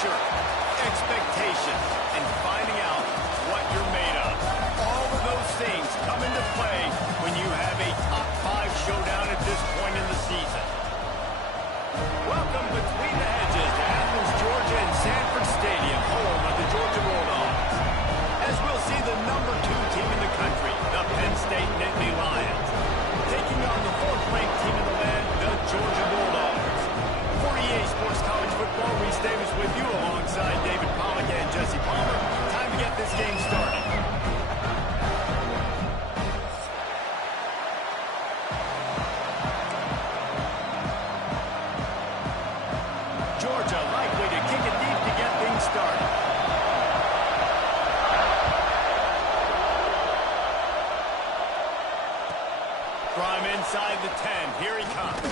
pressure, expectation, and finding out what you're made of. All of those things come into play when you have a top-5 showdown at this point in the season. Welcome between the hedges to Athens, Georgia and Sanford Stadium, home of the Georgia Bulldogs. As we'll see the #2 team in the country, the Penn State Nittany Lions, taking on the 4th-ranked team in the land, the Georgia Bulldogs. For EA Sports College Football, Reese Davis with you alongside David Pollack and Jesse Palmer. Time to get this game started. Georgia likely to kick it deep to get things started. From inside the 10, here he comes.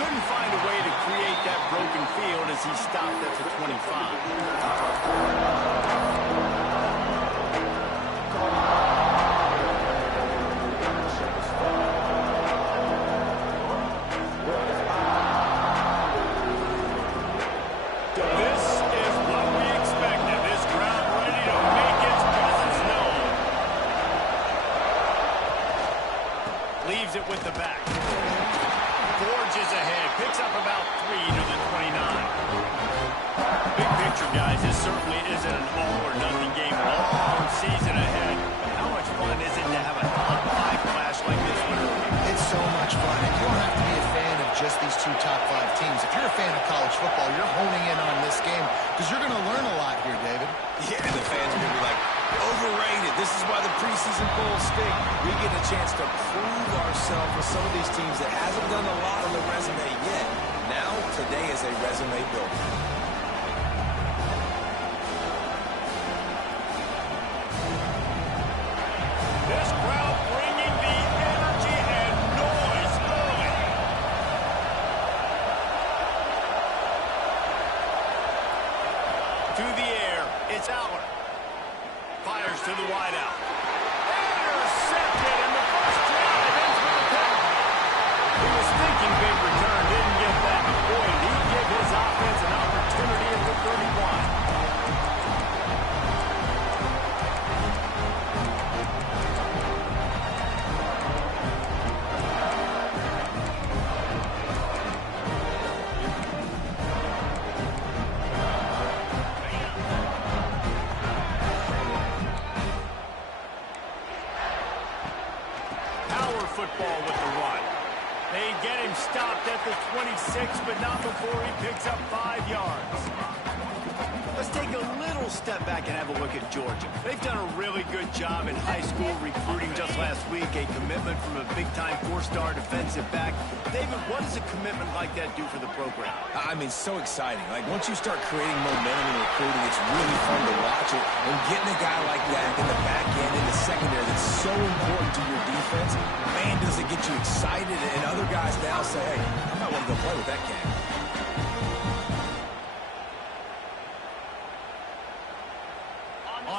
Couldn't find a way to create that broken field as he stopped at the 25. This is what we expected. This crowd ready to make its presence known. Leaves it with the back. Forges ahead. Picks up about 3 to the 29. Big picture, guys. This certainly isn't an all-or-nothing game. Long season ahead. How much fun is it to have a top-5 clash like this one? It's so much fun, and you don't have to be a fan of just these 2 top-5 teams. If you're a fan of college football, you're honing in on this game because you're going to learn a lot here, David. Yeah, and the fans are going to be like, overrated. This is why the preseason polls stink. We get a chance to prove ourselves with some of these teams that hasn't done a lot on the resume yet. Now, today is a resume builder. This crowd bringing the energy and noise early. To the air, it's Aller. Fires to the wideout. Intercepted, and the first drive ends with a pick. He was thinking big return, didn't get that. Boy, did he give his offense an opportunity at the 31. Football with the run. They get him stopped at the 26, but not before he picks up 5 yards. Let's take a little step back and have a look at Georgia. They've done a really good job in high school recruiting just last week, a commitment from a big-time 4-star defensive back. David, what does a commitment like that do for the program? I mean, so exciting. Like, once you start creating momentum in recruiting, it's really fun to watch it. And getting a guy like that in the back end, in the secondary, that's so important to your defense, man, does it get you excited. And other guys now say, hey, I might want to go play with that cat.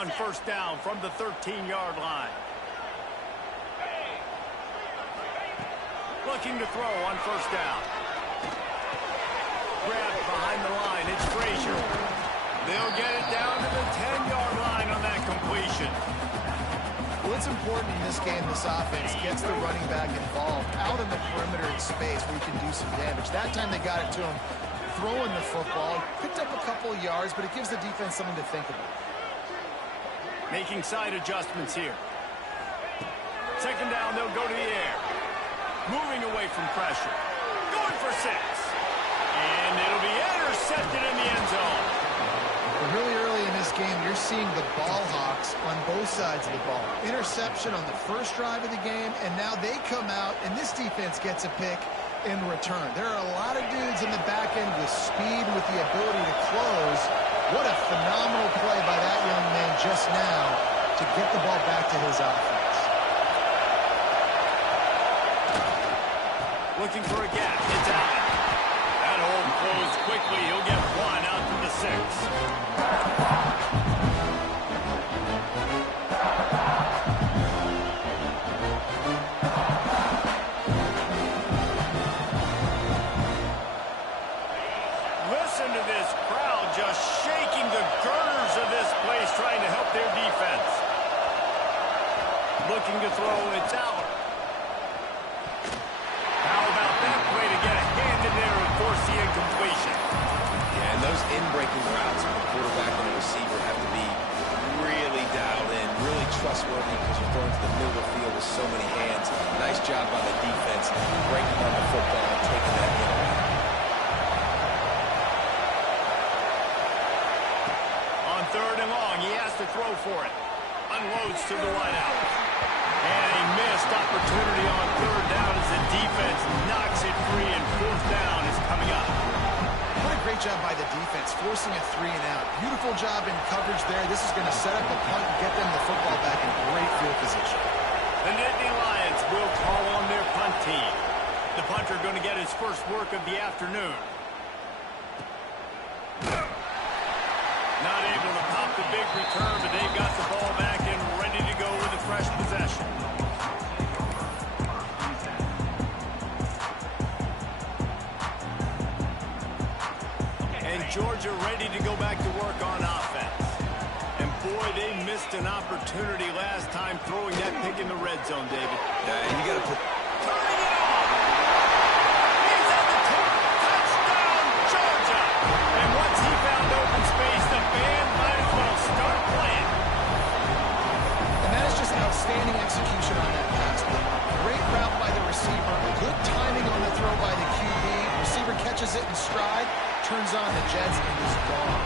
On first down from the 13-yard line. Looking to throw on first down. Grabbed behind the line. It's Frazier. They'll get it down to the 10-yard line on that completion. Well, it's important in this game, this offense gets the running back involved out in the perimeter in space where you can do some damage. That time they got it to him throwing the football. Picked up a couple of yards, but it gives the defense something to think about. Making side adjustments here. Second down, they'll go to the air. Moving away from pressure. Going for 6. And it'll be intercepted in the end zone. Really early in this game, you're seeing the ball hawks on both sides of the ball. Interception on the first drive of the game, and now they come out, and this defense gets a pick in return. There are a lot of dudes in the back end with speed, with the ability to close. What a phenomenal play by that young man just now to get the ball back to his offense. Looking for a gap. It's Allen. That hole closed quickly. He'll get 1 out to the 6. Listen to this crowd just shaking the girders of this place, trying to help their defense. Looking to throw, it's out. How about that play to get a hand in there and force the incompletion? Yeah, and those in-breaking routes from the quarterback and the receiver have to be really dialed in, really trustworthy, because you're throwing to the middle of the field with so many hands. Nice job by the defense, breaking on the football and taking that hit away. On 3rd and long, he has to throw for it. Unloads to the wideout. And a missed opportunity on 3rd down as the defense knocks it free, and 4th down is coming up. What a great job by the defense, forcing a 3 and out. Beautiful job in coverage there. This is going to set up a punt and get them the football back in great field position. The Nittany Lions will call on their punt team. The punter going to get his first work of the afternoon. Not able to pop the big return, but they've got the ball back and ready to go with a fresh possession. And Georgia ready to go back to work on offense. And boy, they missed an opportunity last time throwing that pick in the red zone, David. Yeah, and you got to put... Turning it off! He's at the top! Touchdown, Georgia! And once he found open space, the band might as well start playing. And that is just outstanding execution on that pass. Great route by the receiver. Good timing on the throw by the QB. Receiver catches it in stride, turns on the Jets, and is gone.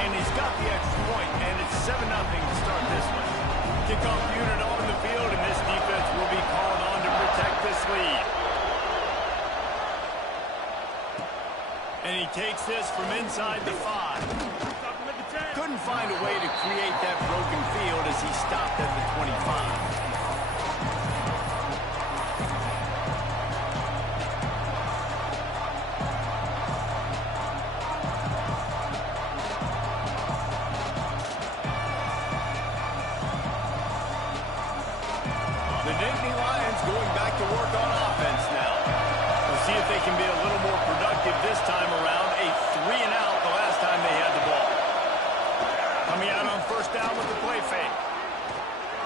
And he's got the extra point, and it's 7-0 to start this one. Kickoff unit on the field, and this defense will be called on to protect this lead. And he takes this from inside the 5. Couldn't find a way to create that broken field as he stopped at the 25. The Nittany Lions going back to work on offense now. We'll see if they can be a little more productive this time around. A 3 and out the last time they had the ball. Coming out on 1st down with the play fake.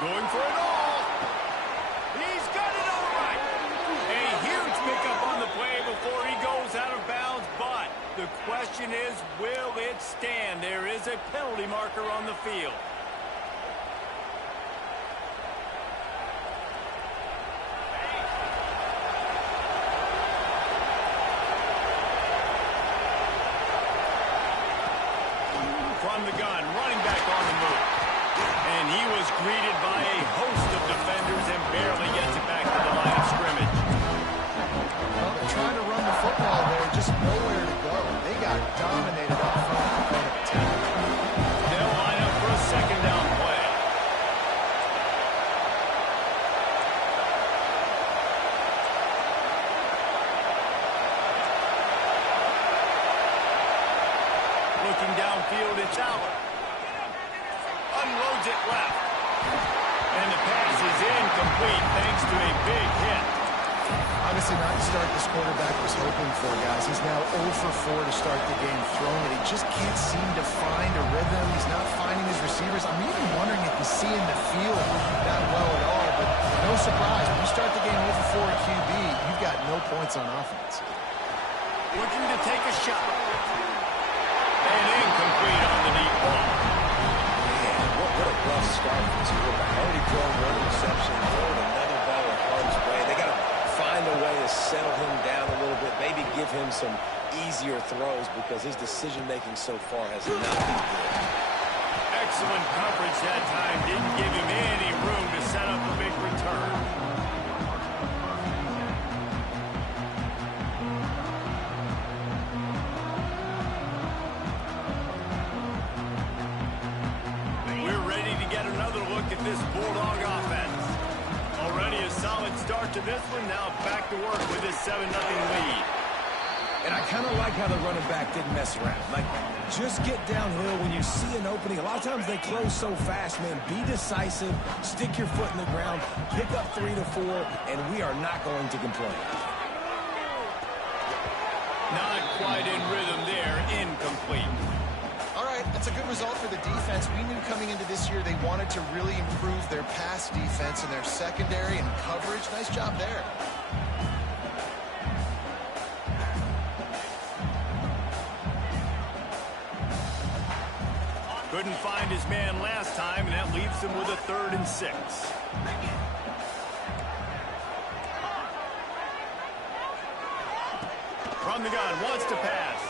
Going for it all. He's got it all right. A huge pickup on the play before he goes out of bounds, but the question is, will it stand? There is a penalty marker on the field. From the gun, running back on the move. And he was greeted by a host of defenders and barely gets it back to the line of scrimmage. Well, they're trying to run the football there, just nowhere to go. They got dominated off front of the attack. They'll line up for a 2nd down play. Looking downfield, it's Allen. Unloads it left. And the pass is incomplete thanks to a big hit. Obviously not the start this quarterback was hoping for, guys. He's now 0 for 4 to start the game throwing it. He just can't seem to find a rhythm. He's not finding his receivers. I'm even wondering if he's seeing the field that well at all. But no surprise, when you start the game 0 for 4 at QB, you've got no points on offense. Looking to take a shot. And incomplete on the deep ball. Man, what a rough start for this quarterback. Already thrown 1 reception, throwing another ball in harm's way. They got to find a way to settle him down a little bit, maybe give him some easier throws, because his decision-making so far has not been good. Excellent coverage that time. Didn't give him any room to set up a big return. We're ready to get another look at this Bulldog offense. Already a solid start to this one. Now back to work with this 7-0 lead. And I kind of like how the running back didn't mess around. Like, just get downhill when you see an opening. A lot of times they close so fast, man. Be decisive, stick your foot in the ground, pick up 3 to 4, and we are not going to complain. Not quite in rhythm there. Incomplete. it's a good result for the defense. We knew coming into this year they wanted to really improve their pass defense and their secondary and coverage. Nice job there. Couldn't find his man last time, and that leaves him with a 3rd and 6. From the gun, wants to pass.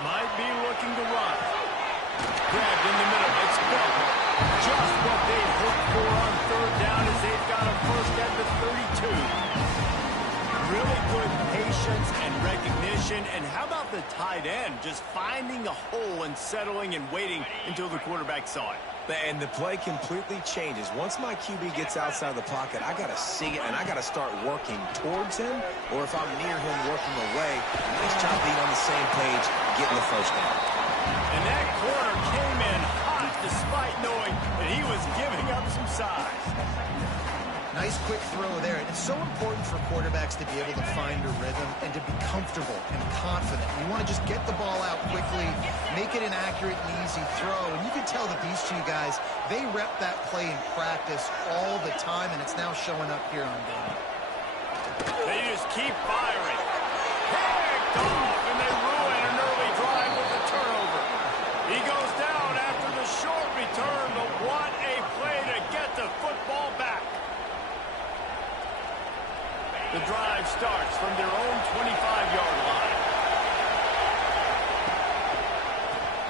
Might be looking to run. Grabbed in the middle. It's gone. Just what they hoped for on 3rd down as they've got a first at the 32. Really good patience and recognition. And how about the tight end just finding a hole and settling and waiting until the quarterback saw it? And the play completely changes. Once my QB gets outside the pocket, I got to see it, and I got to start working towards him, or if I'm near him, working away. Nice job being on the same page, getting the first down. And that corner came in hot despite knowing that he was giving up some size. Nice quick throw there. And it's so important for quarterbacks to be able to find a rhythm and to be comfortable and confident. You want to just get the ball out quickly, make it an accurate and easy throw. And you can tell that these two guys, they rep that play in practice all the time, and it's now showing up here on game. They just keep firing. Picked off, and they ruin an early drive with a turnover. He goes down after the short return, but what a play to get the football back. The drive starts from their own 25-yard line.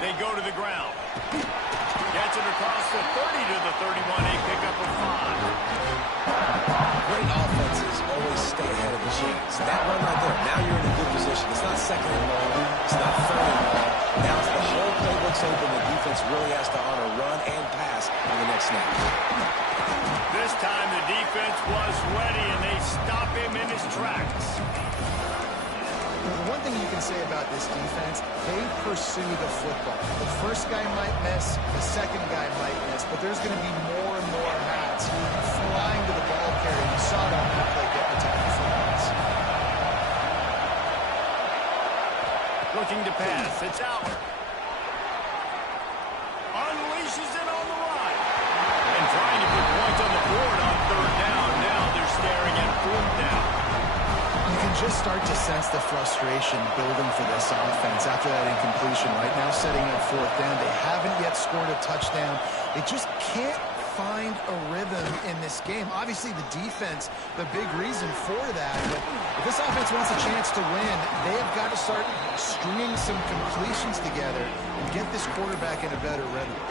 They go to the ground. Gets it across the 30 to the 31, a pickup of 5. Great offenses always stay ahead of the chains. That run right there, now you're in a good position. It's not 2nd and long. It's not 3rd and long. Now it's the whole playbook's open. The defense really has to honor run and pass on the next snap. This time the defense was ready, and they stop him in his tracks. The one thing you can say about this defense, they pursue the football. The first guy might miss, the second guy might miss, but there's going to be more and more hats flying to the ball carrier. You saw it on that play get the tackle for once. Looking to pass. It's out. Unleashes it on the run. And trying to put points on the board on 3rd down. Now they're staring at 4th down. You can just start to sense the frustration building for this offense after that incompletion. Right now setting up 4th down. They haven't yet scored a touchdown. They just can't find a rhythm in this game. Obviously the defense, the big reason for that. But if this offense wants a chance to win, they have got to start stringing some completions together and get this quarterback in a better rhythm.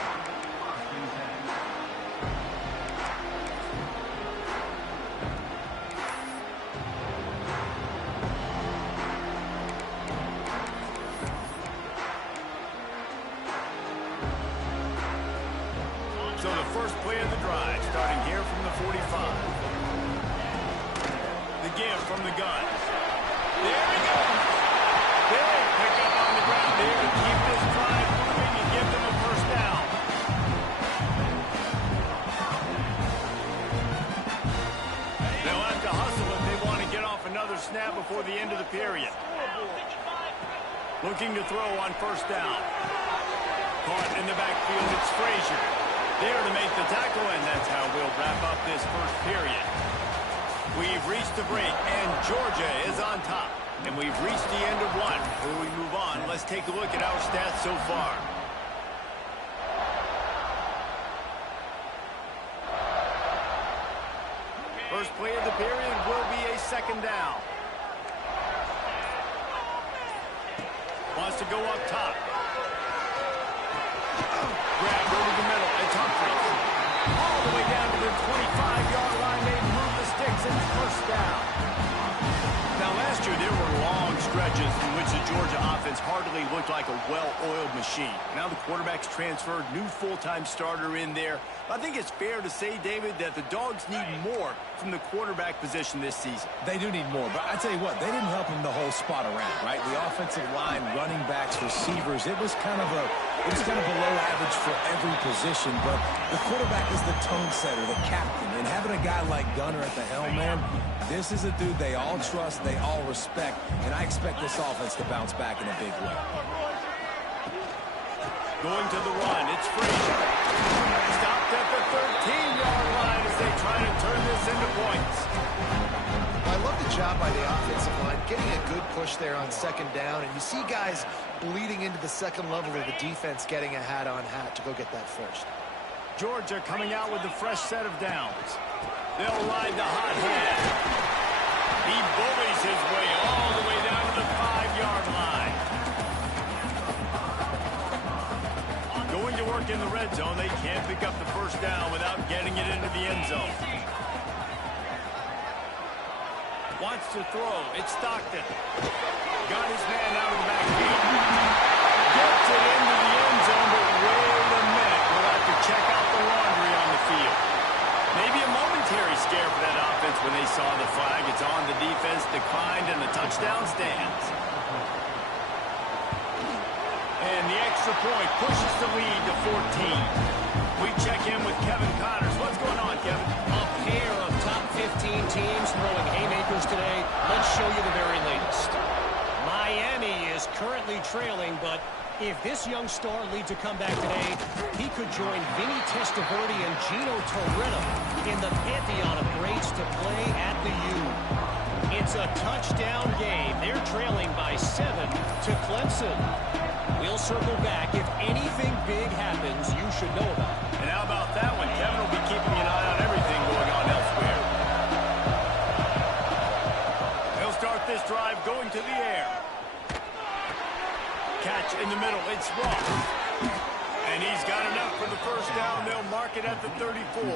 So the first play of the drive, starting here from the 45. The give from the gun. There we go. Big pickup on the ground here to keep this drive moving and give them a first down. They'll have to hustle if they want to get off another snap before the end of the period. Looking to throw on 1st down. Caught in the backfield, it's Frazier. There to make the tackle, and that's how we'll wrap up this first period. We've reached the break, and Georgia is on top. And we've reached the end of one. Before we move on, let's take a look at our stats so far. First play of the period will be a 2nd down. Wants to go up top. Grab over the middle. It's Humphries. All the way down to the 25-yard line. They move the sticks, and it's 1st down. Now, last year, there were long stretches in which the Georgia offense hardly looked like a well-oiled machine. Now the quarterback's transferred, new full-time starter in there. I think it's fair to say, David, that the Dogs need more from the quarterback position this season. They do need more, but I tell you what, they didn't help him the whole spot around, right? The offensive line, running backs, receivers, it was kind of below average for every position, but the quarterback is the tone setter, the captain, and having a guy like Gunner at the helm, man, this is a dude they all trust, they all respect, and I expect this offense to bounce back in a big way. Going to the run, it's Frazier. Stopped at the 13-yard line as they try to turn this into points. I love the job by the offensive line, getting a good push there on second down, and you see guys bleeding into the second level of the defense getting a hat-on-hat to go get that first. Georgia coming out with a fresh set of downs. They'll ride the hot hand. He bullies his way all the way down to the 5-yard line. Going to work in the red zone, they can't pick up the first down without getting it into the end zone. Wants to throw. It's Stockton. Got his man out of the backfield. Gets it into the end zone, but wait a minute. We'll have to check out the laundry on the field. Maybe a momentary scare for that offense when they saw the flag. It's on. The defense declined, and the touchdown stands. And the extra point pushes the lead to 14. We check in with Kevin Connors. What's going on, Kevin? A pair of top 15 teams throwing haymakers today. Let's show you the very latest. Miami is currently trailing, but if this young star leads a comeback today, he could join Vinny Testaverde and Gino Torretta in the pantheon of greats to play at the U. It's a touchdown game. They're trailing by 7 to Clemson. We'll circle back. If anything big happens, you should know about it. And how about that one? Kevin will be keeping an eye on everything going on elsewhere. He'll start this drive going to the air. Catch in the middle. It's Ross. And he's got enough for the first down. They'll mark it at the 34.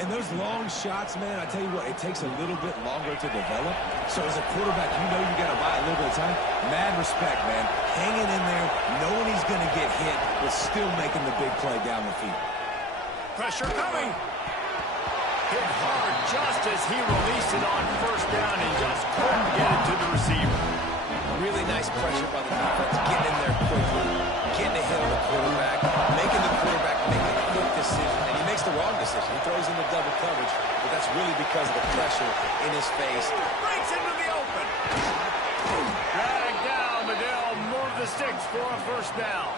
And those long shots, man, I tell you what, it takes a little bit longer to develop. So as a quarterback, you know you got to buy a little bit of time. Mad respect, man. Hanging in there, knowing he's going to get hit, but still making the big play down the field. Pressure coming. Hit hard just as he released it on first down and just couldn't get it to the receiver. Really nice pressure by the defense, getting in there quickly, getting a hit on the quarterback, making the quarterback make a quick decision, and he makes the wrong decision. He throws into double coverage, but that's really because of the pressure in his face. Breaks into the open. Dragged down, but they'll move the sticks for a first down.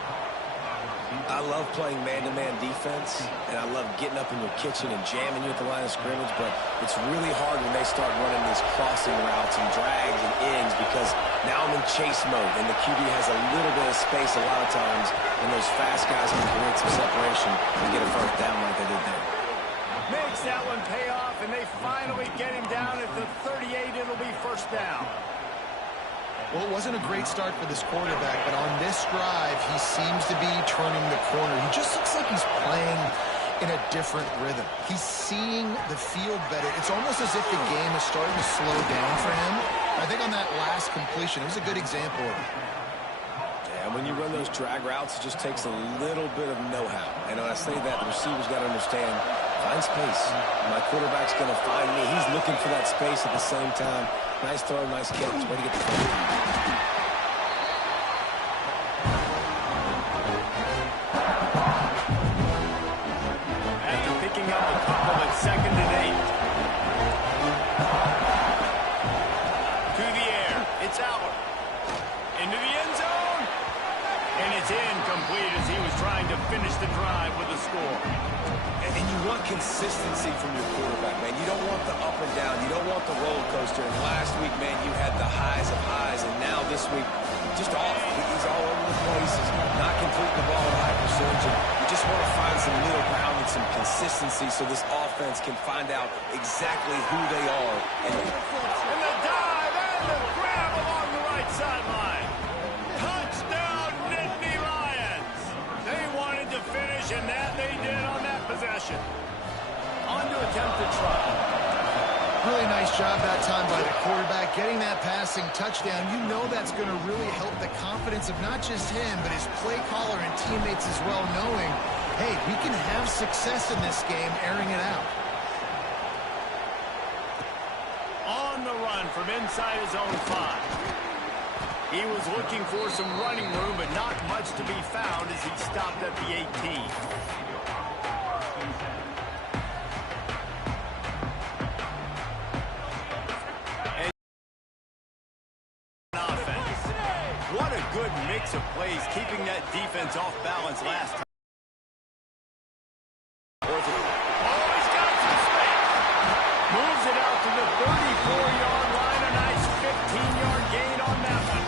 I love playing man-to-man defense, and I love getting up in your kitchen and jamming you at the line of scrimmage, but it's really hard when they start running these crossing routes and drags and ends because now I'm in chase mode, and the QB has a little bit of space a lot of times, and those fast guys can create some separation and get a first down like they did there. Makes that one pay off, and they finally get him down at the 38. It'll be first down. Well, it wasn't a great start for this quarterback, but on this drive, he seems to be turning the corner. He just looks like he's playing in a different rhythm. He's seeing the field better. It's almost as if the game is starting to slow down for him. I think on that last completion, it was a good example of it. Yeah, when you run those drag routes, it just takes a little bit of know-how. And when I say that, the receiver's got to understand, find space. My quarterback's going to find me. He's looking for that space at the same time. Nice throw, nice catch. Way to get the first down. After picking up a couple at 2nd and 8. To the air. It's Aller. Into the end zone. And it's incomplete as he was trying to finish the drive with a score. And you want consistency from your quarterback, man. You don't want the up and down. You don't want the roller coaster. And last week, man, you had the highs of highs. And now this week, just off. He's all over the place. He's not completing the ball at high percentage. And you just want to find some middle ground and some consistency so this offense can find out exactly who they are. And the dive and the grab along the right sideline. Touchdown, Nittany Lions. They wanted to finish, and that they did on that possession. On to attempt to try. Really nice job that time by the quarterback, getting that passing touchdown. You know that's going to really help the confidence of not just him, but his play caller and teammates as well, knowing, hey, we can have success in this game, airing it out. On the run from inside his own 5. He was looking for some running room, but not much to be found as he stopped at the 18. What a good mix of plays, keeping keeping that defense off balance last time. He's got some space. Moves it out to the 34-yard line. A nice 15-yard gain on that one.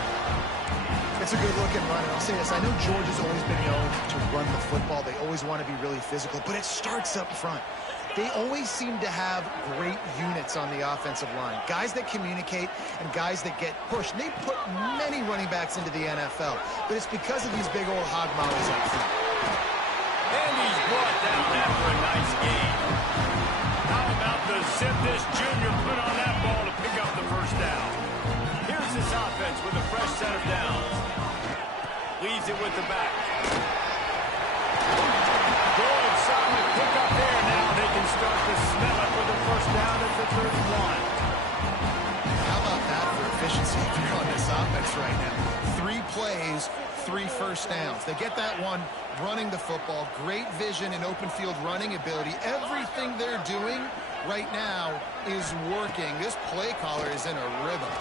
It's a good-looking run, and I'll say this. I know Georgia's always been known to run the football. They always want to be really physical, but it starts up front. They always seem to have great units on the offensive line. Guys that communicate and guys that get pushed. And they put many running backs into the NFL, but it's because of these big old hog mollies up front. And he's brought down after a nice gain. How about the zip this junior put on that ball to pick up the first down? Here's this offense with a fresh set of downs. Leaves it with the back. Good, solid pick up there. Now they can start to smell it with a first down at the 31. How about that for efficiency if you're on this offense right now? 3 plays, 3 first downs. They get that one running the football. Great vision and open field running ability. Everything they're doing right now is working. This play caller is in a rhythm.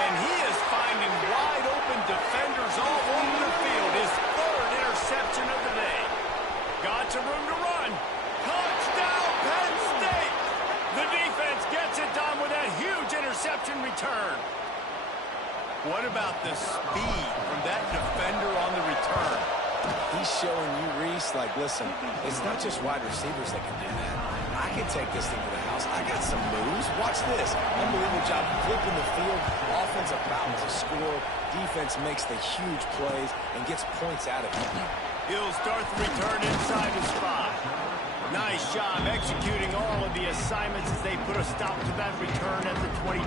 And he is finding wide open defenders all over the field. His 3rd interception of the day. Got some room to run. Touchdown, Penn State! The defense gets it done with that huge interception return. What about the speed from that defender on the return? He's showing you, Reese, like, listen, it's not just wide receivers that can do that. I can take this thing to the house. I got some moves. Watch this. Unbelievable job flipping the field. Offensive problem to score. Defense makes the huge plays and gets points out of it. He'll start the return inside his spot. Nice job executing all of the assignments as they put a stop to that return at the 22.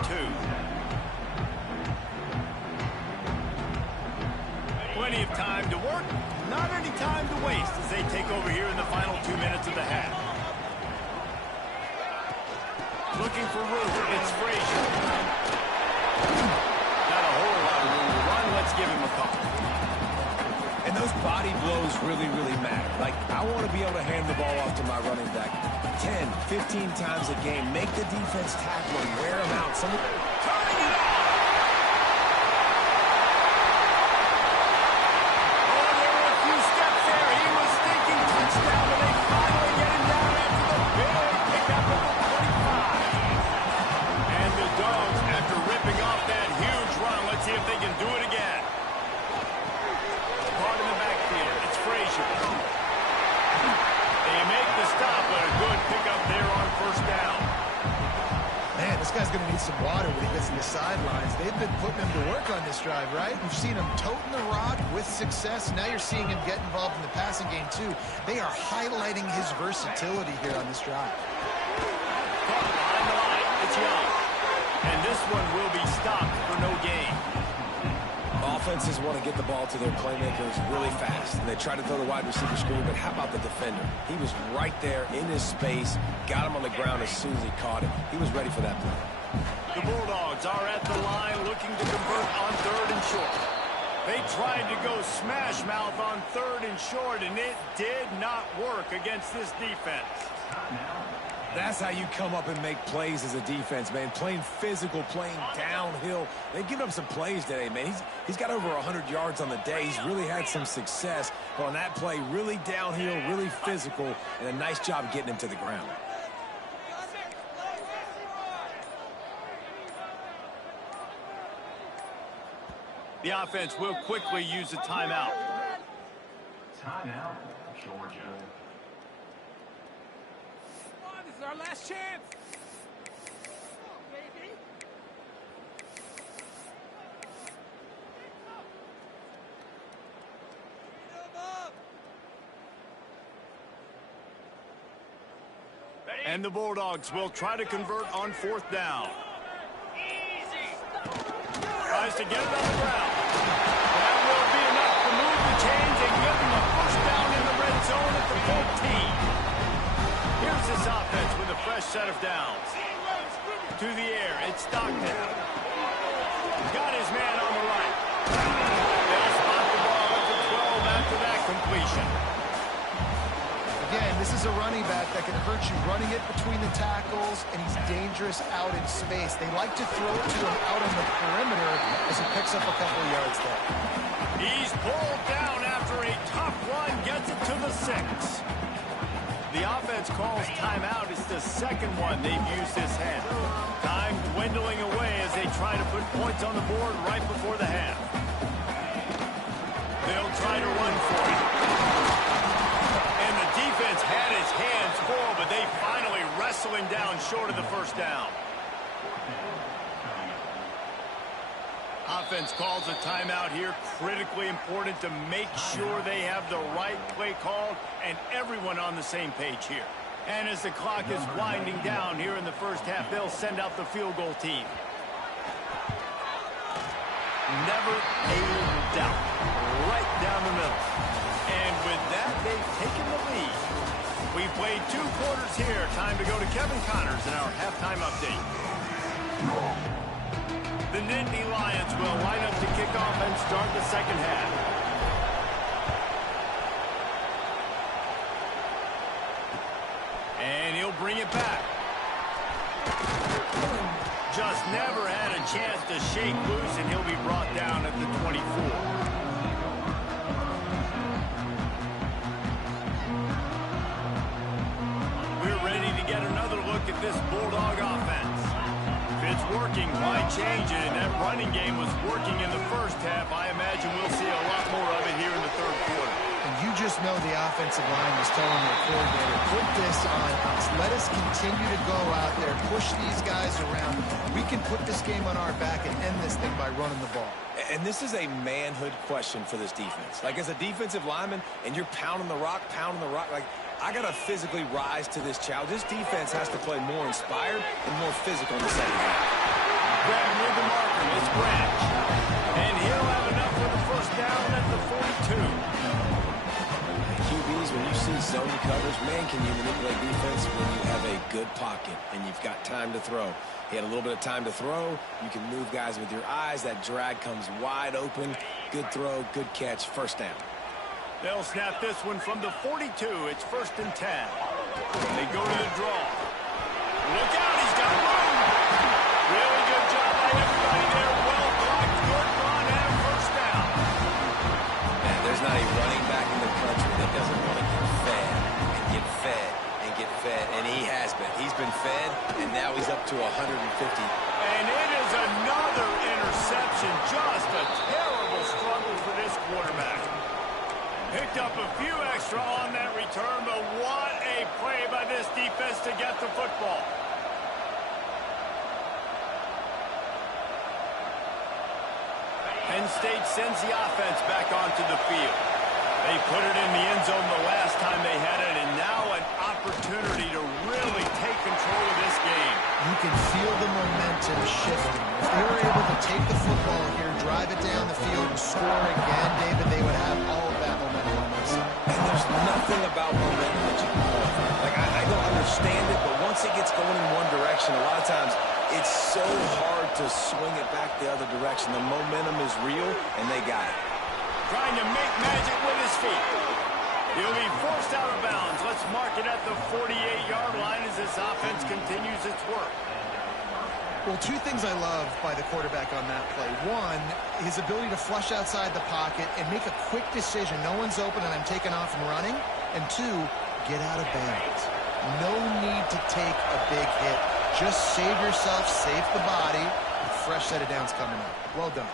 Plenty of time to work, not any time to waste as they take over here in the final 2 minutes of the half. Looking for room, it's Frazier. Not a whole lot of room to run, let's give him a call. And those body blows really, really matter. Like, I want to be able to hand the ball off to my running back 10, 15 times a game. Make the defense tackle and wear them out. Turning it off! This guy's going to need some water when he gets to the sidelines. They've been putting him to work on this drive, right? We've seen him toting the rock with success. Now you're seeing him get involved in the passing game, too. They are highlighting his versatility here on this drive. Behind the line, it's Young. And this one will be stopped for no gain. Offenses want to get the ball to their playmakers really fast, and they try to throw the wide receiver screen, but how about the defender? He was right there in his space, got him on the ground as soon as he caught it. He was ready for that play. The Bulldogs are at the line looking to convert on 3rd and short. They tried to go smash mouth on 3rd and short, and it did not work against this defense. That's how you come up and make plays as a defense, man. Playing physical, playing downhill. They've given up some plays today, man. He's got over 100 yards on the day. He's really had some success. But on that play, really downhill, really physical, and a nice job getting him to the ground. The offense will quickly use a timeout. Timeout, Georgia. This is our last chance. And the Bulldogs will try to convert on 4th down. Tries to get it on the ground. That will be enough to move the chains and give them a first down in the red zone at the 14. Here's this offense with a fresh set of downs. To the air, it's Stockton. Got his man on the right. They'll spot the ball at the 12 after that completion. Again, this is a running back that can hurt you running it between the tackles, and he's dangerous out in space. They like to throw it to him out on the perimeter as he picks up a couple yards there. He's pulled down after a tough run, gets it to the 6. The offense calls timeout. It's the second one they've used this half. Time dwindling away as they try to put points on the board right before the half. They'll try to run for it. And the defense had his hands full, but they finally wrestle him down short of the first down. Offense calls a timeout here. Critically important to make sure they have the right play called and everyone on the same page here. And as the clock is winding down here in the first half, they'll send out the field goal team. Never a doubt. Right down the middle. And with that, they've taken the lead. We've played 2 quarters here. Time to go to Kevin Connors in our halftime update. The Nittany Lions will line up to kick off and start the second half. And he'll bring it back. Just never had a chance to shake loose, and he'll be brought down at the 24. We're ready to get another look at this Bulldog offense. If it's working, why change it? And that running game was working in the first half. I imagine we'll see a lot more of it here in the third quarter. And you just know the offensive line was telling their coordinator, put this on us. Let us continue to go out there, push these guys around. We can put this game on our back and end this thing by running the ball. And this is a manhood question for this defense. Like, as a defensive lineman, and you're pounding the rock, like, I got to physically rise to this challenge. This defense has to play more inspired and more physical in the second half. Grab with the marker, it's Branch. And he'll have enough for the first down at the 42. QBs, when you see zone coverage, man, can you manipulate defense when you have a good pocket and you've got time to throw. He had a little bit of time to throw. You can move guys with your eyes. That drag comes wide open. Good throw, good catch, first down. They'll snap this one from the 42. It's 1st and 10. They go to the draw. Look out, he's got room. Really good job by everybody there. Well blocked, good run, and a first down. Man, there's not a running back in the country that doesn't want to get fed and get fed and get fed, and he has been. He's been fed, and now he's up to 150. And it is another interception. Just a terrible struggle for this quarterback. Picked up a few extra on that return, but what a play by this defense to get the football. Penn State sends the offense back onto the field. They put it in the end zone the last time they had it, and now an opportunity to really take control of this game. You can feel the momentum shifting. If they were able to take the football here, drive it down the field, and score again, David, they would have all of that momentum on their side. And there's nothing about momentum that you can call for. Like, I don't understand it, but once it gets going in one direction, a lot of times it's so hard to swing it back the other direction. The momentum is real, and they got it. Trying to make magic with his feet. He'll be forced out of bounds. Let's mark it at the 48-yard line as this offense continues its work. Well, 2 things I love by the quarterback on that play. 1, his ability to flush outside the pocket and make a quick decision. No one's open and I'm taking off and running. And 2, get out of bounds. No need to take a big hit. Just save yourself, save the body. A fresh set of downs coming up. Well done.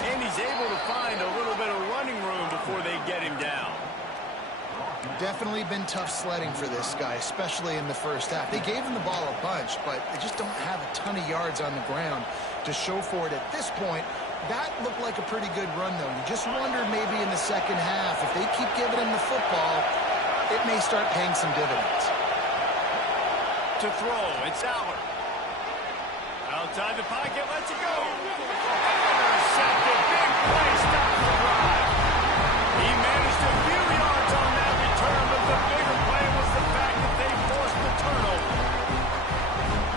And he's able to find a little bit of running room before they get him down. Definitely been tough sledding for this guy, especially in the first half. They gave him the ball a bunch, but they just don't have a ton of yards on the ground to show for it at this point. That looked like a pretty good run, though. You just wondered maybe in the second half, if they keep giving him the football, it may start paying some dividends. To throw, it's Allard. Outside the pocket, lets it go. Intercepted, big play, stops the drive. He managed a few yards on that return, but the bigger play was the fact that they forced the turnover.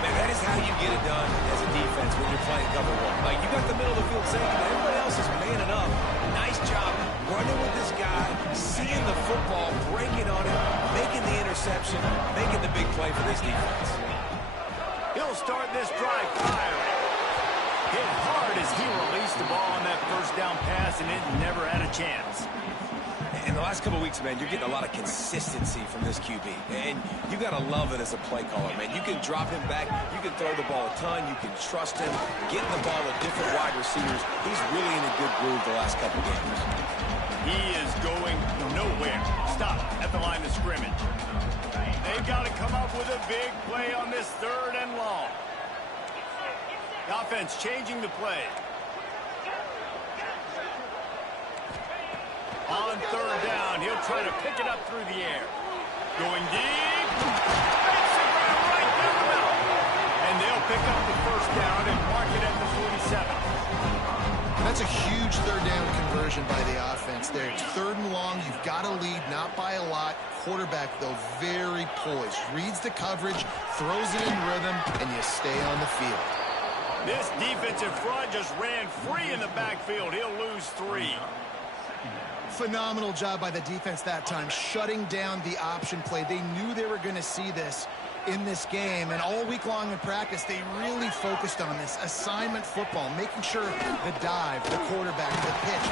Man, that is how you get it done as a defense when you're playing cover 1. Like, you got the middle of the field safe, but everybody else is manning up. Nice job running with this guy, seeing the football, breaking on it, making the interception, making the big play for this defense. He'll start this drive firing. Hit hard as he released the ball on that first down pass, and it never had a chance. In the last couple of weeks, man, you're getting a lot of consistency from this QB. And you got to love it as a play caller, man. You can drop him back. You can throw the ball a ton. You can trust him. Getting the ball to different wide receivers. He's really in a good groove the last couple of games. He is going nowhere. Stop at the line of scrimmage. They've got to come up with a big play on this 3rd and long. The offense changing the play. On 3rd down, he'll try to pick it up through the air. Going deep. Makes it right down the middle. And they'll pick up the 1st down and mark it at the 47. That's a huge 3rd down conversion by the offense there. It's 3rd and long. You've got to lead, not by a lot. Quarterback, though, very poised. Reads the coverage, throws it in rhythm, and you stay on the field. This defensive front just ran free in the backfield. He'll lose 3. Phenomenal job by the defense that time, shutting down the option play. They knew they were going to see this in this game, and all week long in practice, they really focused on this assignment football, making sure the dive, the quarterback, the pitch.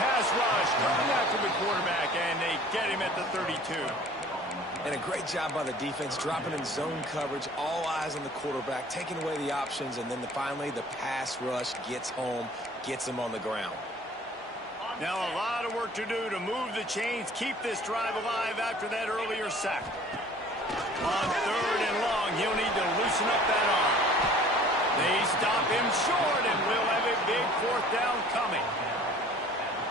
Pass rush, coming after the quarterback, and they get him at the 32. And a great job by the defense, dropping in zone coverage, all eyes on the quarterback, taking away the options, and then finally the pass rush gets home, gets him on the ground. Now a lot of work to do to move the chains, keep this drive alive after that earlier sack. On 3rd and long, he'll need to loosen up that arm. They stop him short, and we'll have a big 4th down coming.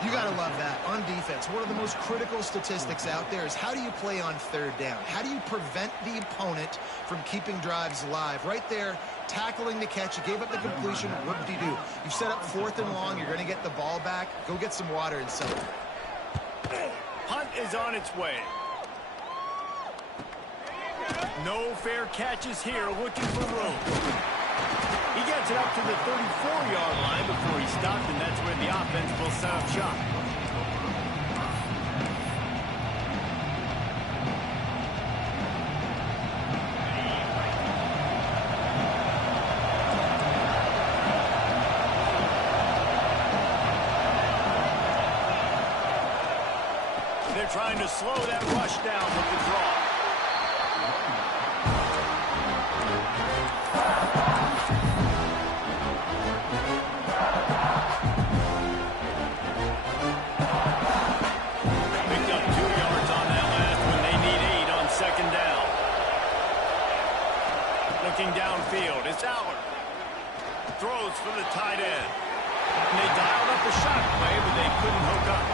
You got to love that. On defense, one of the most critical statistics out there is how do you play on 3rd down? How do you prevent the opponent from keeping drives alive? Right there, tackling the catch. You gave up the completion. Whoop-de-doo. You've set up 4th and long. You're going to get the ball back. Go get some water and settle. Hunt is on its way. No fair catches here, looking for room. He gets it up to the 34-yard line before he stopped, and that's where the offense will set up shop. They're trying to slow that rush down with the draw. Downfield, it's Allard. Throws for the tight end. And they dialed up the shot play, but they couldn't hook up.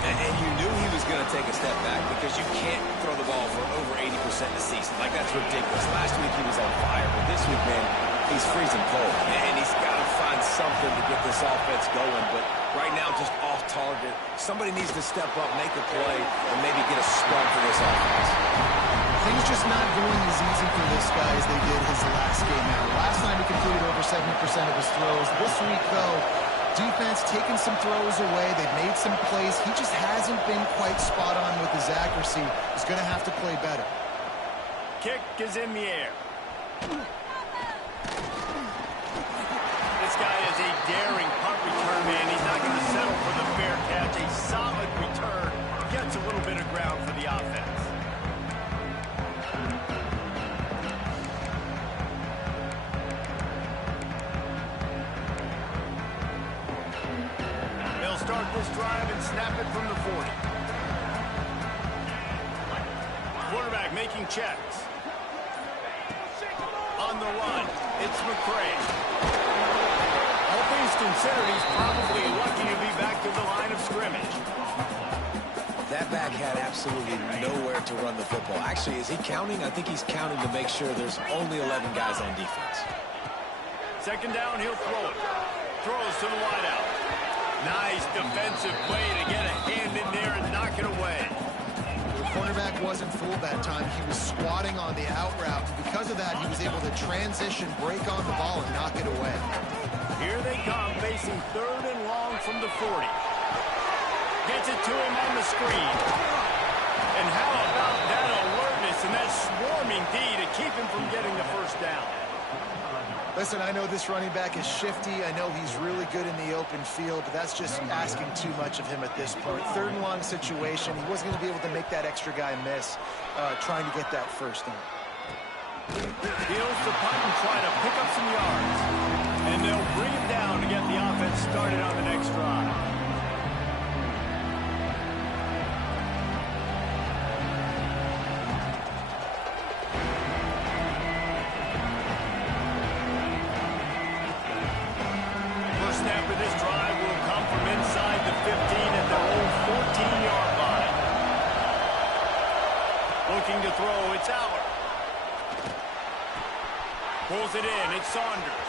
And you knew he was going to take a step back because you can't throw the ball for over 80% of the season. Like, that's ridiculous. Last week he was on fire, but this week, man, he's freezing cold. And he's got to find something to get this offense going. But right now, just off target. Somebody needs to step up, make a play, and maybe get a spark for this offense. Things just not going as easy for this guy as they did his last game out. Last time he completed over 70% of his throws. This week, though, defense taking some throws away. They've made some plays. He just hasn't been quite spot on with his accuracy. He's going to have to play better. Kick is in the air. This guy is a daring punt return man. He's not going to settle for the fair catch. A solid return. Gets a little bit of ground for the offense. Start this drive and snap it from the 40. Quarterback making checks. On the run, it's McCray. All things considered, he's probably lucky to be back to the line of scrimmage. That back had absolutely nowhere to run the football. Actually, is he counting? I think he's counting to make sure there's only 11 guys on defense. 2nd down, he'll throw it. Throws to the wideout. Nice defensive play to get a hand in there and knock it away. The cornerback wasn't fooled that time. He was squatting on the out route. Because of that, he was able to transition, break on the ball, and knock it away. Here they come, facing 3rd and long from the 40. Gets it to him on the screen. And how about that alertness and that swarming D to keep him from getting the 1st down? Listen, I know this running back is shifty. I know he's really good in the open field, but that's just asking too much of him at this point. Third and long situation. He wasn't going to be able to make that extra guy miss trying to get that first down. Heels the punt and try to pick up some yards. And they'll bring him down to get the offense started on the next drive. First snap of this drive will come from inside the 15 at their own 14-yard line. Looking to throw, it's Aller. Pulls it in, it's Saunders.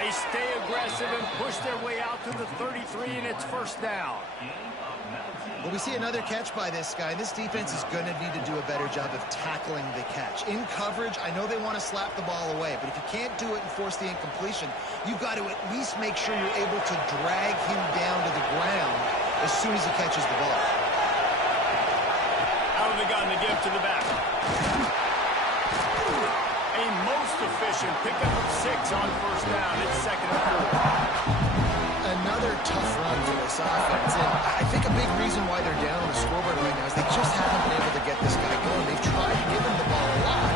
They stay aggressive and push their way out to the 33, and it's first down. Well, we see another catch by this guy. This defense is going to need to do a better job of tackling the catch. In coverage, I know they want to slap the ball away, but if you can't do it and force the incompletion, you've got to at least make sure you're able to drag him down to the ground as soon as he catches the ball. Out of the gun, they give to the back. A most efficient pickup of 6 on first down. It's second and 4. Another tough run for this offense, and I think a big reason why they're down on the scoreboard right now is they just haven't been able to get this guy going. They've tried to give him the ball a lot.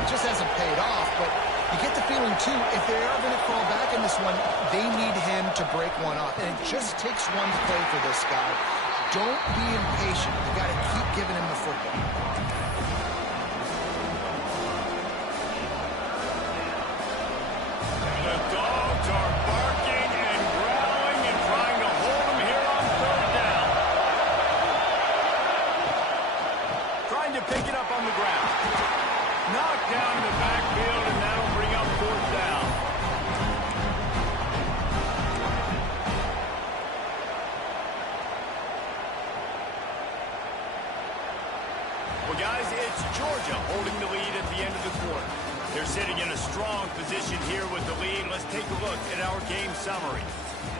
It just hasn't paid off, but you get the feeling, too, if they are going to fall back in this one, they need him to break one off, and it just takes one play for this guy. Don't be impatient. You got to keep giving him the football. Pick it up on the ground. Knocked down in the backfield, and that'll bring up fourth down. Well, guys, it's Georgia holding the lead at the end of the quarter. They're sitting in a strong position here with the lead. Let's take a look at our game summary.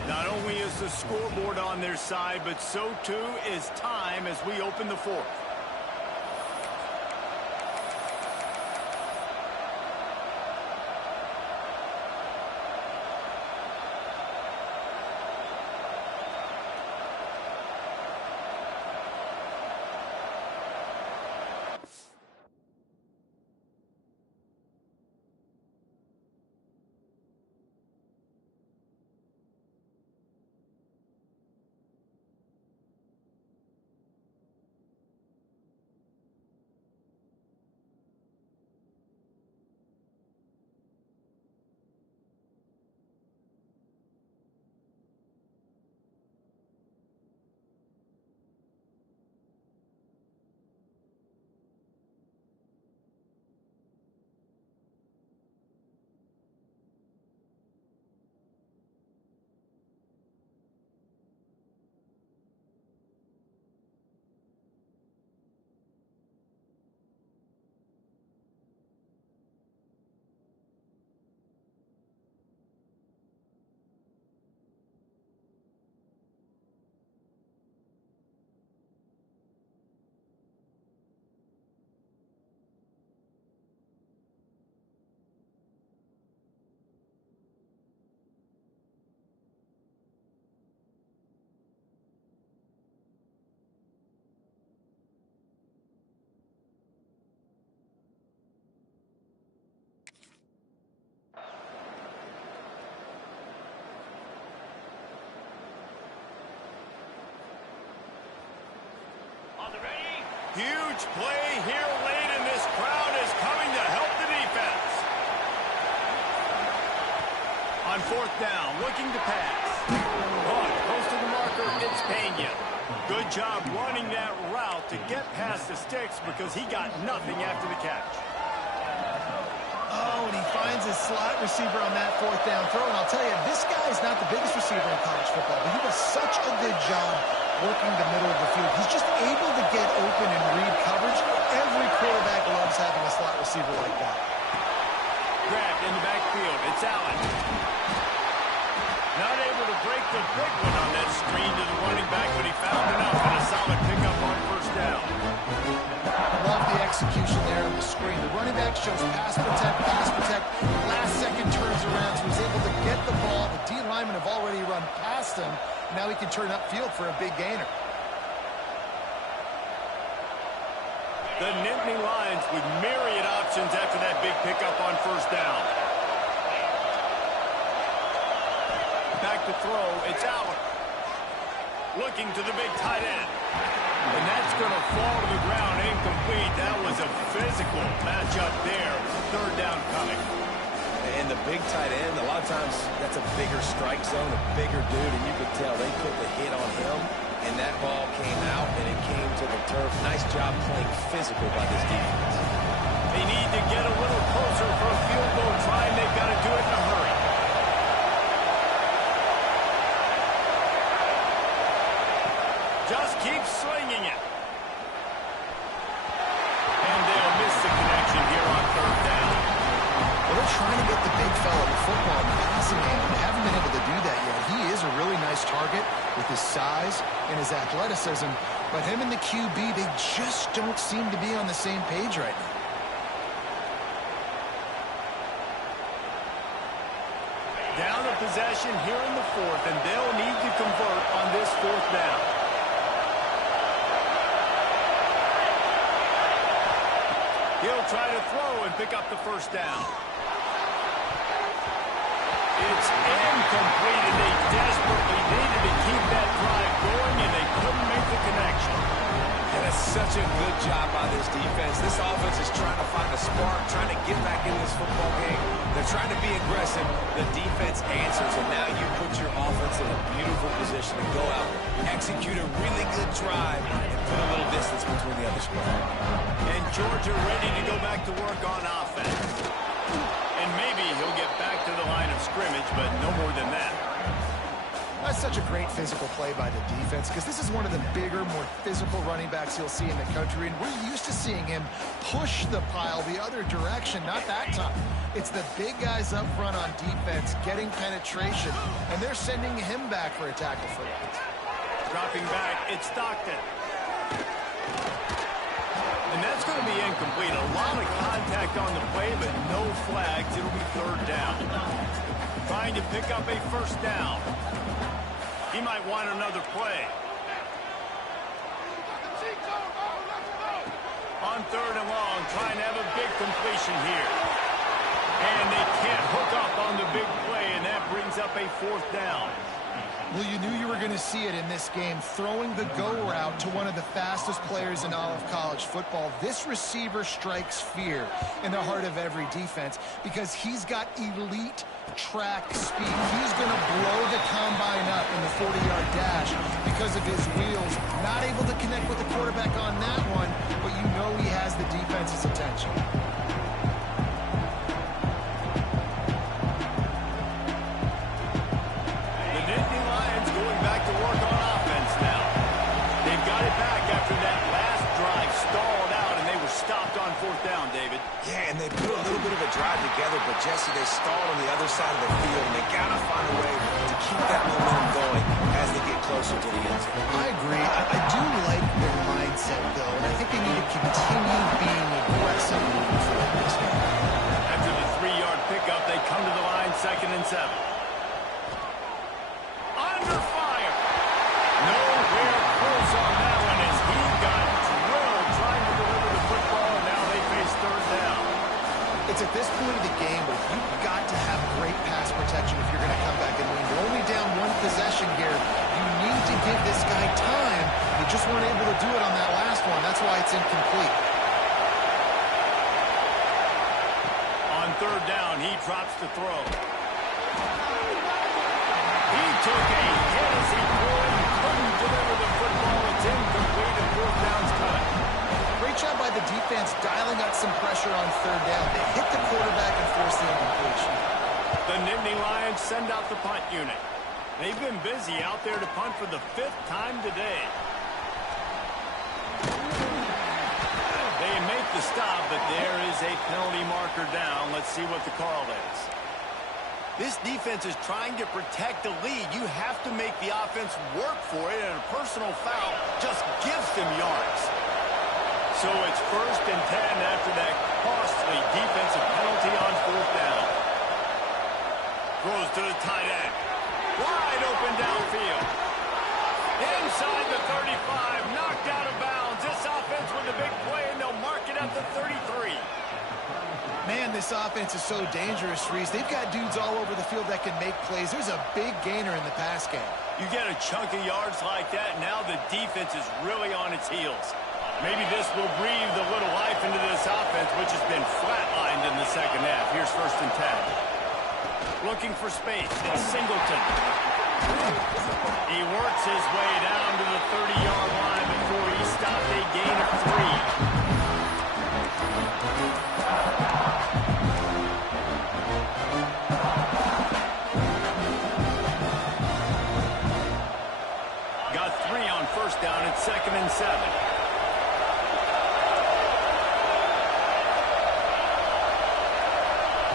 Not only is the scoreboard on their side, but so too is time as we open the fourth. Huge play here late, and this crowd is coming to help the defense. On fourth down, looking to pass. Close to the marker, it's Pena. Good job running that route to get past the sticks because he got nothing after the catch. Oh, and he finds his slot receiver on that fourth down throw. And I'll tell you, this guy is not the biggest receiver in college football, but he does such a good job working the middle of the field. He's just able to get open and read coverage. Every quarterback loves having a slot receiver like that. Grabbed in the backfield. It's Allen. Not able to break the big one on that screen to the running back, but he found enough and a solid pickup on first down. Love the execution there on the screen. The running back shows pass protect. Last second turns around, so he's able to get the ball. The D linemen have already run past him. Now he can turn upfield for a big gainer. The Nittany Lions with myriad options after that big pickup on first down. Back to throw. It's Allen. Looking to the big tight end. And that's going to fall to the ground incomplete. That was a physical matchup there. Third down coming. And the big tight end, a lot of times that's a bigger strike zone, a bigger dude, and you could tell they put the hit on him, and that ball came out, and it came to the turf. Nice job playing physical by this defense. They need to get a little closer for a field goal try, and they've got to do it in a hurry. Just keep slinging it. And they'll miss the connection here on third down. Well, they're trying to get the big fella the football in the passing game, and haven't been able to do that yet. He is a really nice target with his size and his athleticism, but him and the QB, they just don't seem to be on the same page right now. Down a possession here in the fourth, and they'll need to convert on this fourth down. He'll try to throw and pick up the first down. It's incomplete, and they desperately needed to keep that drive going, and they couldn't make the connection. And that's such a good job by this defense. This offense is trying to find a spark, trying to get back in this football game. They're trying to be aggressive. The defense answers, and now you put your offense in a beautiful position to go out, execute a really good drive, and put a little distance between the other squad. And Georgia ready to go back to work on offense. And maybe he'll get back to the line of scrimmage, but no more than that. That's such a great physical play by the defense, because this is one of the bigger, more physical running backs you'll see in the country, and we're used to seeing him push the pile the other direction. Not that time. It's the big guys up front on defense getting penetration, and they're sending him back for a tackle for it. Dropping back, it's Stockton. And that's going to be incomplete. A lot of contact on the play, but no flags. It'll be third down. Trying to pick up a first down. He might want another play. On third and long, trying to have a big completion here. And they can't hook up on the big play, and that brings up a fourth down. Well, you knew you were going to see it in this game, throwing the go route to one of the fastest players in all of college football. This receiver strikes fear in the heart of every defense because he's got elite track speed. He's going to blow the combine up in the 40-yard dash because of his wheels. Not able to connect with the quarterback on that one, but you know he has the defense's attention. Fourth down, David. Yeah, and they put a little bit of a drive together, but Jesse, they stalled on the other side of the field, and they got to find a way to keep that momentum going as they get closer to the end zone. I agree. I do like their mindset, though, and I think they need to continue being aggressive moving forward in this game. After the 3-yard pickup, they come to the line, 2nd and 7. Under fire. Nowhere close on that one as he got drilled trying to deliver the football, and now they face third down. It's at this point of the game where you've got to have great pass protection if you're going to come back and win. You're only down one possession here. You need to give this guy time. They just weren't able to do it on that last one. That's why it's incomplete. On third down, he drops to throw. He took a hit as he pulled and couldn't deliver the football. It's incomplete and fourth down's cut. Great job by the defense dialing up some pressure on third down. They hit the quarterback and forced the incompletion. The Nittany Lions send out the punt unit. They've been busy out there to punt for the 5th time today. They make the stop, but there is a penalty marker down. Let's see what the call is. This defense is trying to protect the lead. You have to make the offense work for it, and a personal foul just gives them yards. So it's 1st and 10 after that costly defensive penalty on 4th down. Throws to the tight end. Wide open downfield. Inside the 35, knocked out of bounds. This offense with a big play, and they'll mark it at the 33. Man, this offense is so dangerous, Reese. They've got dudes all over the field that can make plays. There's a big gainer in the pass game. You get a chunk of yards like that, now the defense is really on its heels. Maybe this will breathe a little life into this offense, which has been flatlined in the second half. Here's 1st and 10. Looking for space. It's Singleton. He works his way down to the 30-yard line before he stopped a gain of 3. Got 3 on 1st down at 2nd and 7.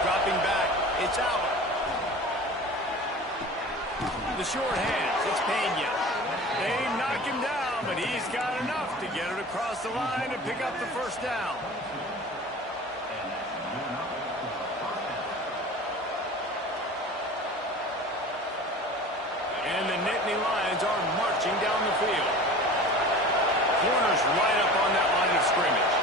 Dropping back, it's Allen. The short hands, it's Pena. They knock him down, but he's got enough to get it across the line and pick up the 1st down. And the Nittany Lions are marching down the field. Corners right up on that line of scrimmage.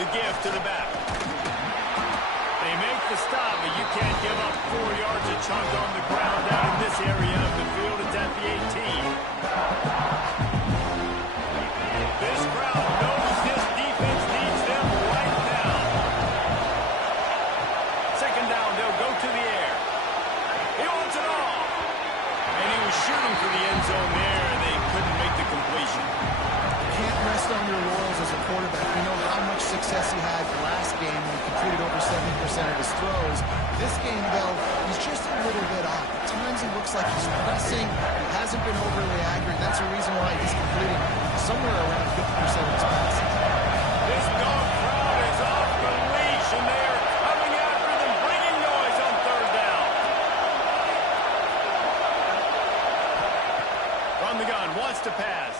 The give to the back. They make the stop, but you can't give up 4 yards a chunk on the ground down in this area of the field. It's at the 18. This crowd knows this defense needs them right now. 2nd down, they'll go to the air. He wants it all. And he was shooting for the end zone there, and they couldn't make the completion. Can't rest on your laurels as a quarterback. We know how much success he had last game when he completed over 70% of his throws. This game, though, he's just a little bit off. At times he looks like he's pressing. He hasn't been overly accurate. That's the reason why he's completing somewhere around 50% of his passes. This dog crowd is off the leash, and they are coming after them, bringing noise on 3rd down. From the gun, wants to pass.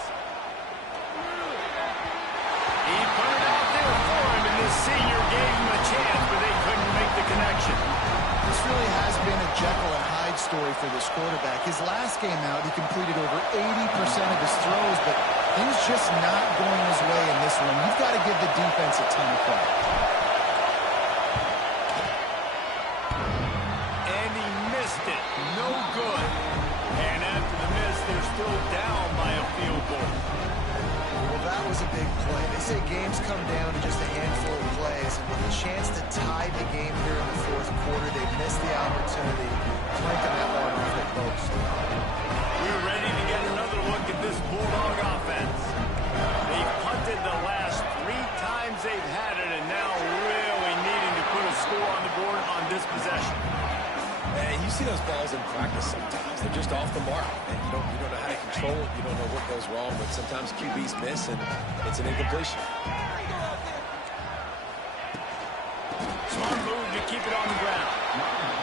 He put it out there for him, and this senior gave him a chance, but they couldn't make the connection. This really has been a Jekyll and Hyde story for this quarterback. His last game out, he completed over 80% of his throws, but things just not going his way in this one. You've got to give the defense a ton of credit. And he missed it. No good. And after the miss, they're still down by a field goal. Well, that was a big play. They say games come down to just a handful of plays, and with a chance to tie the game here in the 4th quarter, they missed the opportunity, clanking that one off the post. We're ready to get another look at this Bulldog offense. They've punted the last 3 times they've had it, and now really needing to put a score on the board on this possession. And you see those balls in practice sometimes. They're just off the mark. And you don't know how to control it. You don't know what goes wrong. But sometimes QBs miss, and it's an incompletion. Smart move to keep it on the ground.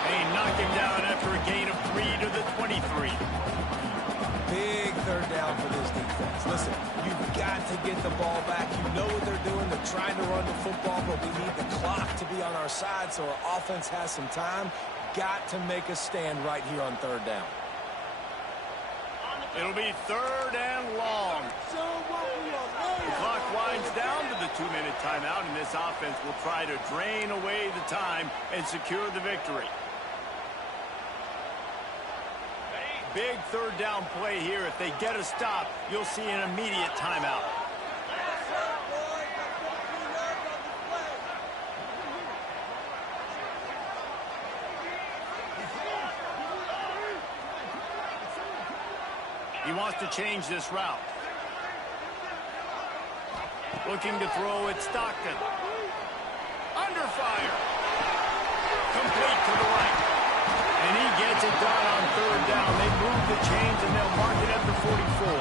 They knock him down after a gain of 3 to the 23. Big 3rd down for this defense. Listen, you've got to get the ball back. You know what they're doing. They're trying to run the football, but we need the clock to be on our side so our offense has some time. Got to make a stand right here on 3rd down. It'll be 3rd and long. The clock winds down to the 2-minute timeout, and this offense will try to drain away the time and secure the victory. Big 3rd down play here. If they get a stop, you'll see an immediate timeout. He wants to change this route. Looking to throw at Stockton. Under fire. Complete to the right. And he gets it done on 3rd down. They move the chains, and they'll mark it at the 44.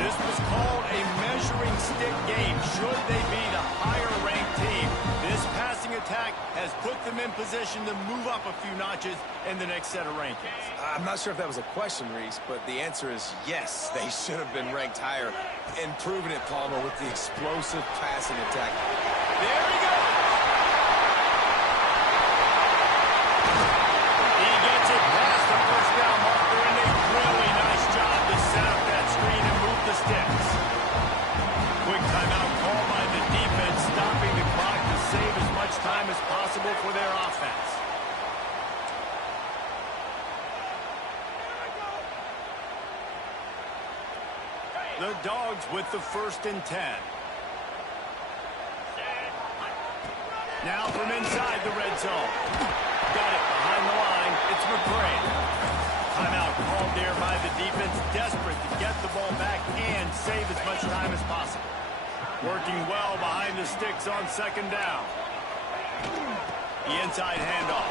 This was called a measuring stick game. Should they be the higher-ranked team, this passing attack has put them in position to move up a few notches in the next set of rankings. I'm not sure if that was a question, Reese, but the answer is yes. They should have been ranked higher and proven it, Palmer, with the explosive passing attack. There he goes. He gets it past the first down marker, and a really nice job to set up that screen and move the sticks. Quick timeout call by the defense, stopping the clock to save as much time as possible for their offense. The Dogs with the 1st and 10. Now from inside the red zone. Got it behind the line. It's McCray. Timeout called there by the defense, desperate to get the ball back and save as much time as possible. Working well behind the sticks on 2nd down. The inside handoff.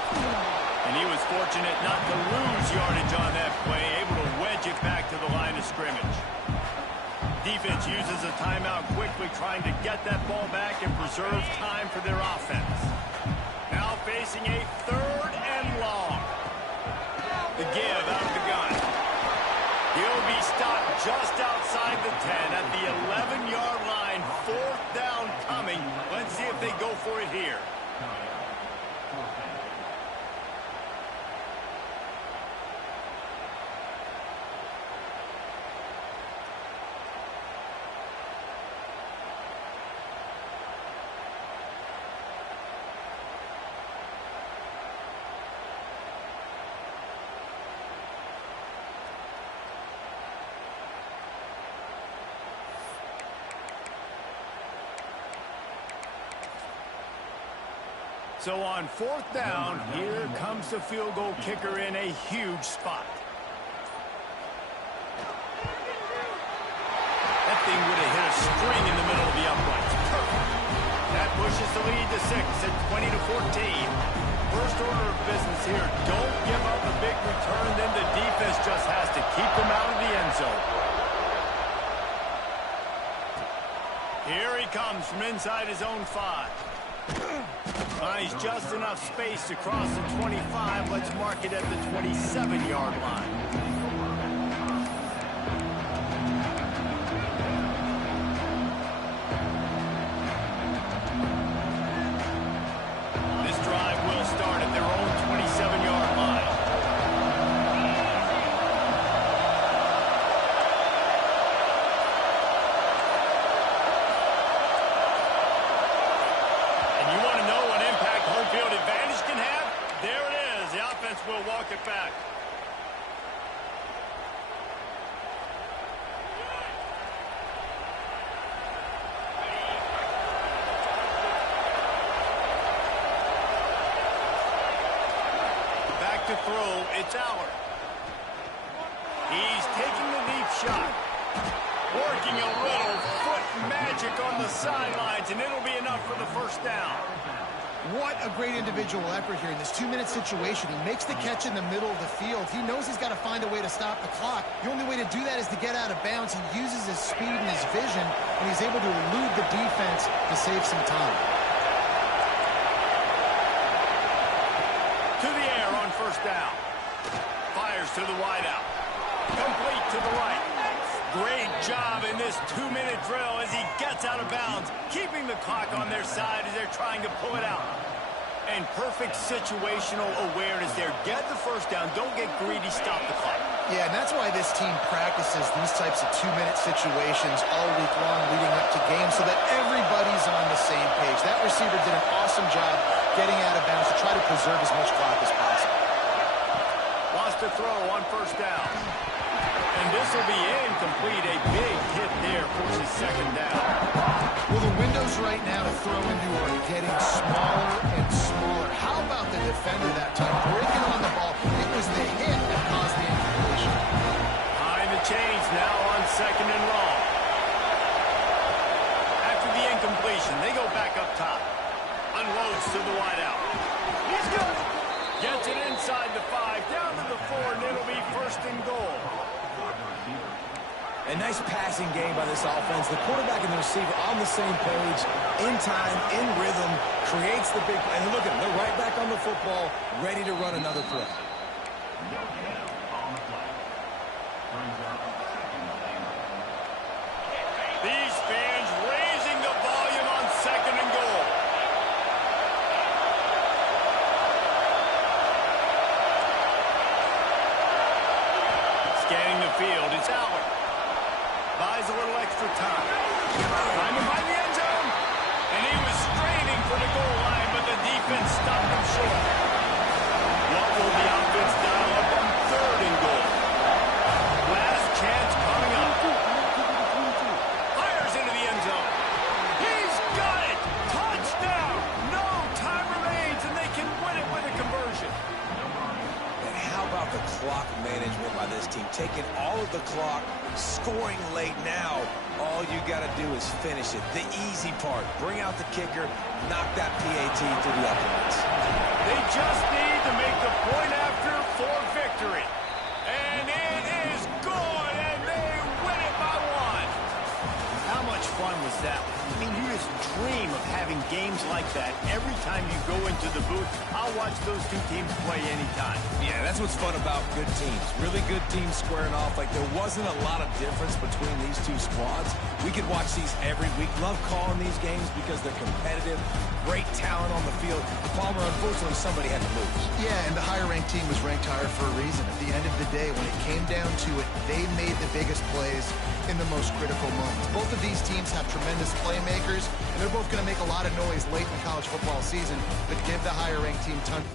And he was fortunate not to lose yardage on that play, able to wedge it back to the line of scrimmage. Defense uses a timeout quickly, trying to get that ball back and preserve time for their offense. Now facing a 3rd and long. The give out of the gun. He'll be stopped just outside the 10 at the 11-yard line. 4th down coming. Let's see if they go for it here. So on 4th down, here comes the field goal kicker in a huge spot. That thing would have hit a string in the middle of the uprights. Perfect. That pushes the lead to 6 at 20-14. First order of business here. Don't give up a big return, then the defense just has to keep them out of the end zone. Here he comes from inside his own 5. Finds just enough space to cross the 25. Let's mark it at the 27-yard line. This drive will start at their own 27-yard line. Field advantage can have. There it is. The offense will walk it back. Back to throw. It's Allard. He's taking the deep shot. Working a little foot magic on the sidelines, and it'll be enough for the 1st down. What a great individual effort here in this 2-minute situation. He makes the catch in the middle of the field. He knows he's got to find a way to stop the clock. The only way to do that is to get out of bounds. He uses his speed and his vision, and he's able to elude the defense to save some time. To the air on 1st down. Fires to the wideout. Complete to the right. Great job in this 2-minute drill as he gets out of bounds, keeping the clock on their side as they're trying to pull it out. And perfect situational awareness there. Get the 1st down. Don't get greedy. Stop the clock. Yeah, and that's why this team practices these types of 2-minute situations all week long leading up to games so that everybody's on the same page. That receiver did an awesome job getting out of bounds to try to preserve as much clock as possible. Lost a throw on 1st down. And this will be incomplete. A big hit there forces 2nd down. Well, the windows right now to throw into are getting smaller and smaller. How about the defender that time breaking on the ball? It was the hit that caused the incompletion. Behind the chains now on 2nd and long. After the incompletion, they go back up top. Unloads to the wideout. He's good. Gets it inside the 5, down to the 4, and it'll be 1st and goal. A nice passing game by this offense. The quarterback and the receiver on the same page, in time, in rhythm, creates the big play. And look at them. They're right back on the football, ready to run another play. These fans raising the volume on 2nd and goal. Scanning the field, it's Aller. Buys a little extra time. Climbing by the end zone. And he was straining for the goal line, but the defense stopped him short. What will the offense dial up on 3rd and goal? Last chance coming up. Fires into the end zone. He's got it! Touchdown! No time remains, and they can win it with a conversion. And how about the clock management by this team? Taking all of the clock, scoring late now. All you got to do is finish it. The easy part. Bring out the kicker, knock that PAT through the uprights. They just need to make the point after for victory. And it is good, and they win it by 1. How much fun was that? I mean, you just dream of having games like that every time you go into the booth. I'll watch those two teams play anytime. Yeah, that's what's fun about good teams. Really good teams squaring off. Like, there wasn't a lot of difference between these two squads. We could watch these every week. Love calling these games because they're competitive. Great talent on the field. Palmer, unfortunately, somebody had to lose. Yeah, and the higher-ranked team was ranked higher for a reason. At the end of the day, when it came down to it, they made the biggest plays in the most critical moments. Both of these teams have tremendous playmakers, and they're both going to make a lot of noise late in the college football season, but give the higher-ranked team tons.